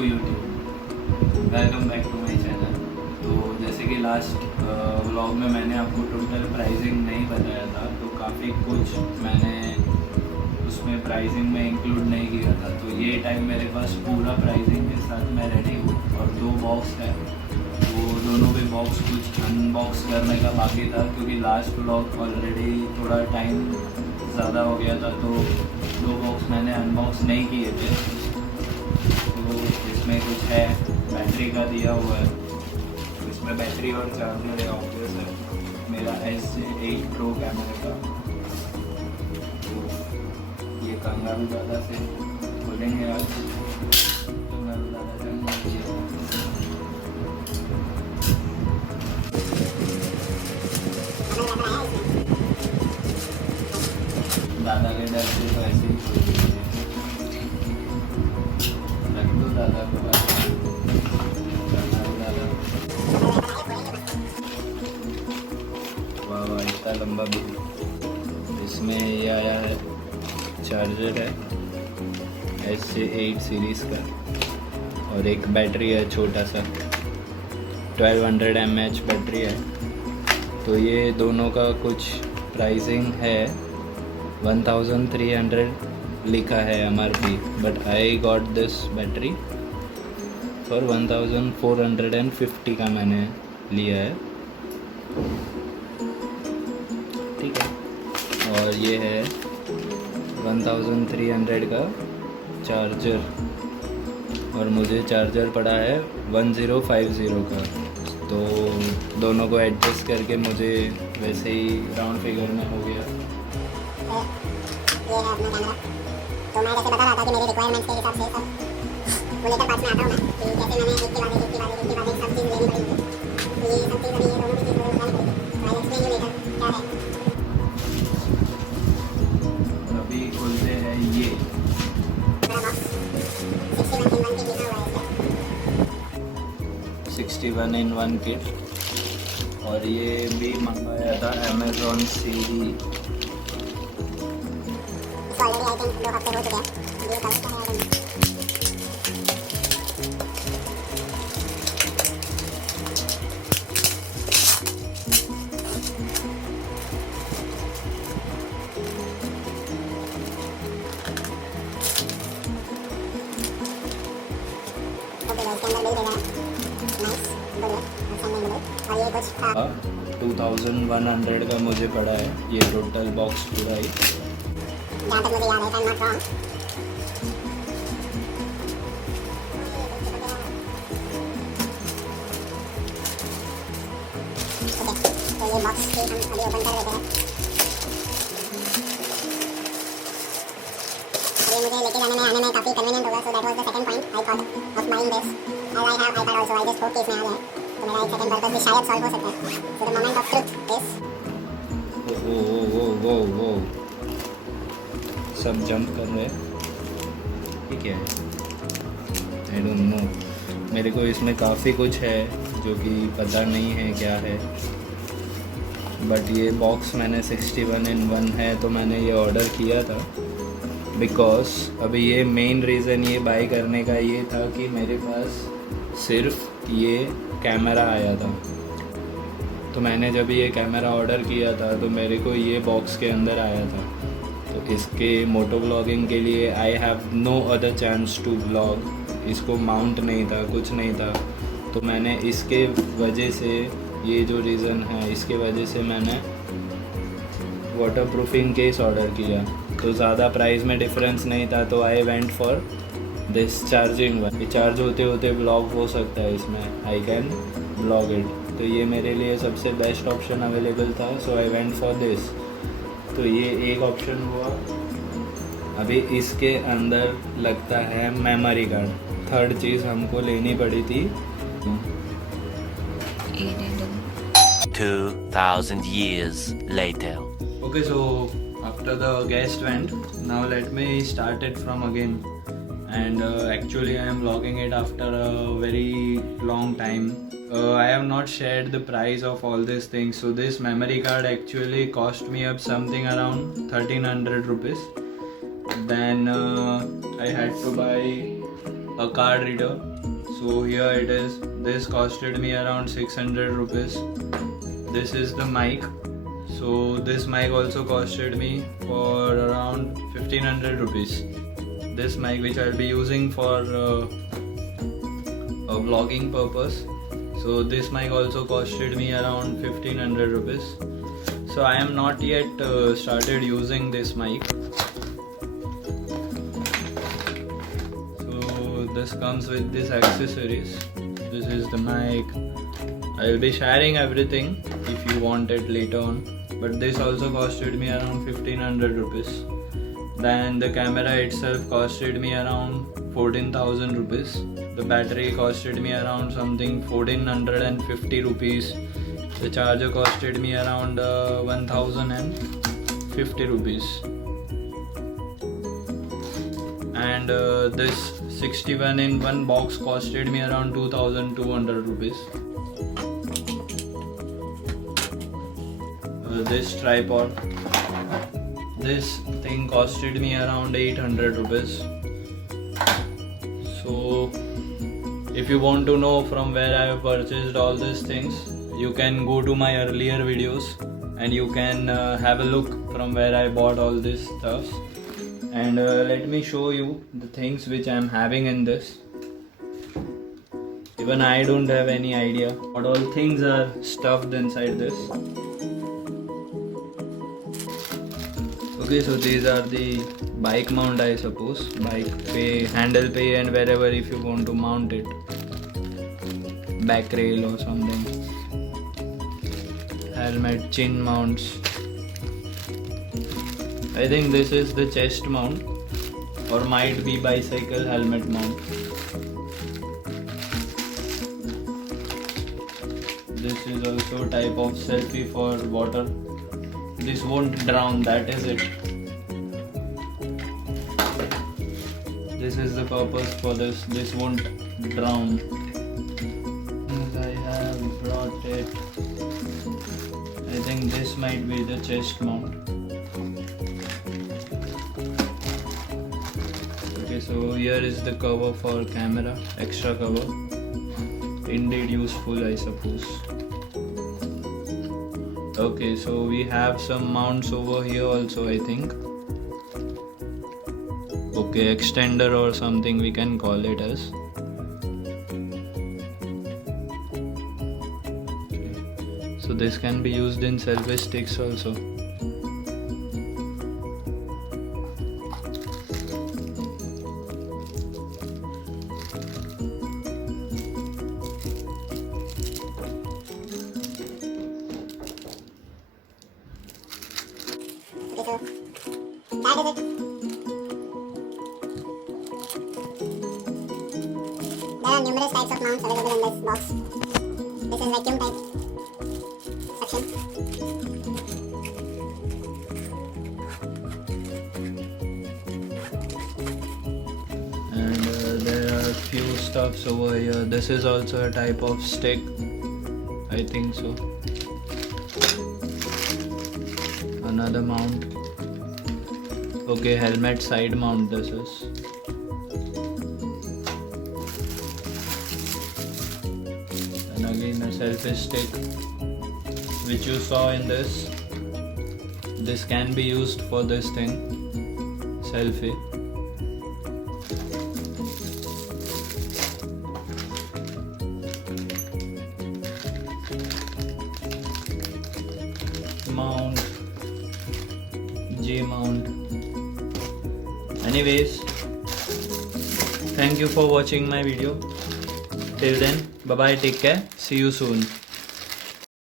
YouTube, welcome back to my channel. तो जैसे कि लास्ट व्लॉग में मैंने आपको टोटल प्राइसिंग नहीं बताया था, तो काफ़ी कुछ मैंने उसमें प्राइसिंग में इंक्लूड नहीं किया था। तो ये टाइम मेरे पास पूरा प्राइसिंग के साथ मैं रेडी हूँ और 2 बॉक्स है, वो दोनों भी बॉक्स कुछ अनबॉक्स करने का बाकी था, क्योंकि लास्ट व्लॉग ऑलरेडी थोड़ा टाइम ज़्यादा हो गया था, तो 2 बॉक्स मैंने अनबॉक्स नहीं किए थे। तो इसमें कुछ है, बैटरी का दिया हुआ है, तो इसमें बैटरी और चार्जर है, ऑब्वियस है मेरा S8 Pro कैमरे का। तो ये कंगारू दादा से खोलेंगे आज। कंगारू दादा दादा के डर से तो ऐसे ही रख दो दादा को। वाह वाह, इतना लंबा बिल। इसमें ये आया है, चार्जर है S8 सीरीज़ का, और एक बैटरी है छोटा सा, 1200 mAh बैटरी है। तो ये दोनों का कुछ प्राइसिंग है 1300 लिखा है MRP, but I got this battery for 1450 का मैंने लिया है, ठीक है। और ये है 1300 का चार्जर, और मुझे चार्जर पड़ा है 1050 का। तो दोनों को एडजस्ट करके मुझे वैसे ही राउंड फिगर में हो गया। ये है अपना कैमरा। तो मैं जैसे बता रहा था कि मेरे रिक्वायरमेंट्स के हिसाब से सब वो लेकर पास में आता हूँ मैं, कि कैसे मैंने एक के बाद एक सब चीज़ लेनी पड़ेगी। तो ये सब चीज़ अभी ये दोनों भी चीज़ मुझे उठानी पड़ेगी। तो आई एक्सप्लेन यू लेटर क्या है। अभी खोलते हैं ये बड़ा बॉक्स 61 in 1 किट लिखा हुआ है। 61 in 1 किट, और ये भी मंगाया था अमेज़ॉन से ही। ऑलरेडी आई थिंक 2 हफ्ते हो चुके हैं। ये कल का है आई ओके, इसके अंदर बिल दे रहा है। नाइस, बढ़िया, आउटस्टैंडिंग बिल। और ये कुछ 2100 का मुझे पड़ा है ये टोटल बॉक्स पूरा ही। जहाँ तक मुझे याद है, नॉट रॉन्ग। ओके, तो ये बॉक्स भी हम अभी ओपन कर देते हैं। ये मुझे लेके जाने में आने में काफ़ी कन्वीनियंट होगा, so that was the second point I thought of buying this. As I have iPad also, I just hope कि इसमें आ जाए, तो मेरा एक सेकंड पर्पस भी शायद सॉल्व हो सकता है। So the moment of truth is वो सब जंप कर रहे हैं, ये क्या है? आई डोंट नो, मेरे को इसमें काफ़ी कुछ है जो कि पता नहीं है क्या है। बट ये बॉक्स मैंने 61 in 1 है, तो मैंने ये ऑर्डर किया था बिकॉज अभी ये मेन रीज़न ये बाय करने का ये था कि मेरे पास सिर्फ ये कैमरा आया था। तो मैंने जब ये कैमरा ऑर्डर किया था तो मेरे को ये बॉक्स के अंदर आया था। तो इसके मोटो ब्लॉगिंग के लिए I have no other chance to blog. इसको माउंट नहीं था, कुछ नहीं था, तो मैंने इसके वजह से, ये जो रीज़न है इसके वजह से मैंने वाटरप्रूफिंग केस ऑर्डर किया। तो ज़्यादा प्राइस में डिफरेंस नहीं था, तो I went for this charging one. ये चार्ज होते होते ब्लॉग हो सकता है इसमें, आई कैन ब्लॉग इट। तो ये मेरे लिए सबसे बेस्ट ऑप्शन अवेलेबल था, सो आई वेंट फॉर दिस। तो ये एक ऑप्शन हुआ। अभी इसके अंदर लगता है मेमोरी कार्ड। थर्ड चीज़ हमको लेनी पड़ी थी 2000 years later. Okay, so after the guest went, now let me start it from again. And actually I am vlogging it after a very long time. I have not shared the price of all these things. So this memory card actually cost me up something around 1300 rupees. Then I had to buy a card reader So here it is. This costed me around 600 rupees. This is the mic. So this mic also costed me for around 1500 rupees. This mic which I'll be using for a vlogging purpose. So this mic also costed me around 1500 rupees. So I am not yet started using this mic. So this comes with these accessories. This is the mic. I will be sharing everything if you want it later on. But this also costed me around 1500 rupees. Then the camera itself costed me around 14,000 rupees. The battery costed me around something 1450 rupees. The charger costed me around 1050 rupees. And this 61 in one box costed me around 2200 rupees. This tripod, this thing costed me around 800 rupees. So if you want to know from where I have purchased all these things, you can go to my earlier videos and you can have a look from where I bought all this stuff. And let me show you the things which I am having in this. Even I don't have any idea what all things are stuffed inside this. Okay, so these are the bike mount, I suppose. Bike pay, handle pay, and wherever if you want to mount it. Back rail or something. Helmet, chin mounts. I think this is the chest mount, or might be bicycle helmet mount. This is also a type of selfie for water. This won't drown, that is it. This is the purpose for this. This won't drown. I have brought it. I think this might be the chest mount. Okay, so here is the cover for camera, extra cover. Indeed useful, I suppose. Okay, so we have some mounts over here also, I think. Okay, extender or something we can call it as. So this can be used in selfie sticks also. There are numerous types of mounts available in this box. This is vacuum type section. And there are few stuffs over here. This is also a type of stick, I think so. Another mount. Okay, helmet side mount this is. And again a selfie stick which you saw in this. This can be used for this thing, selfie. Mount, J mount. Anyways, thank you for watching my video. Till then, bye bye, take care, see you soon.